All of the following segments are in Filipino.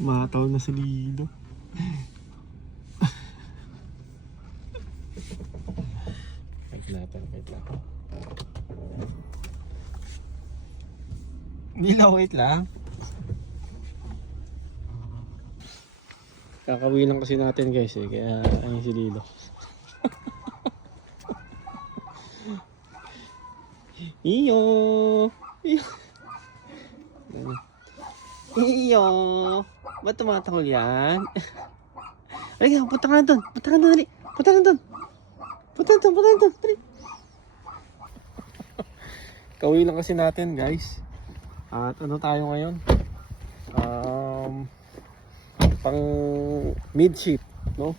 Mataw na si Lido. Wait lang. Lilaw, wait lang. Kakawi lang kasi natin guys eh, kaya ayun si Lido. Iyo! Iyo! Iyo! Ba't tumatahol yan? Halika, punta ka na doon! Punta ka na doon! Punta ka na doon! Punta na doon! Dali! Kawi lang kasi natin guys. At ano tayo ngayon? Pang mid-shift, no?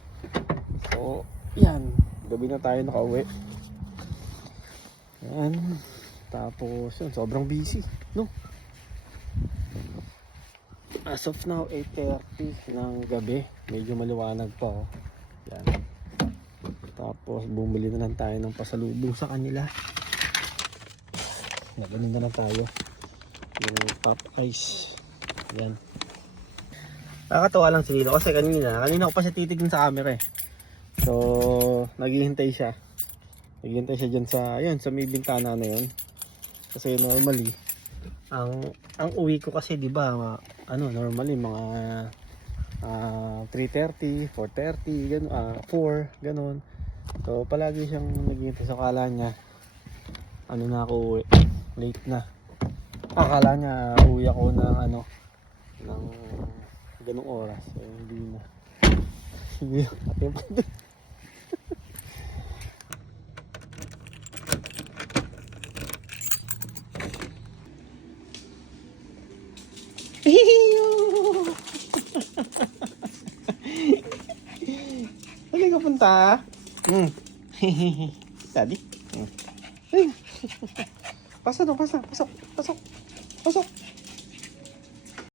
So, yan. Gabi na tayo nakauwi. Yan. Tapos, yun, sobrang busy, no? As of now, 8:30 ng gabi. Medyo maliwanag pa, oh. Yan. Tapos, bumili na lang tayo ng pasalubong sa kanila. Naganin na lang tayo. Yung top ice. Yan. Nakakatawa lang si Lilo kasi kanina ko pa siya titignan sa camera eh. So, naghihintay siya. Naghihintay siya dyan sa, yun, sa may bintana na yun. Kasi normally, ang uwi ko kasi, di ba, normally mga 3:30, 4:30, ganun, 4, ganun. So, palagi siyang naghihintay sa kala niya. Ano na ako uwi, late na. Akala niya uwi ako ng ng ganung oras. So, hindi na. Hindi na. Saan ka punta? Daddy? Pasok.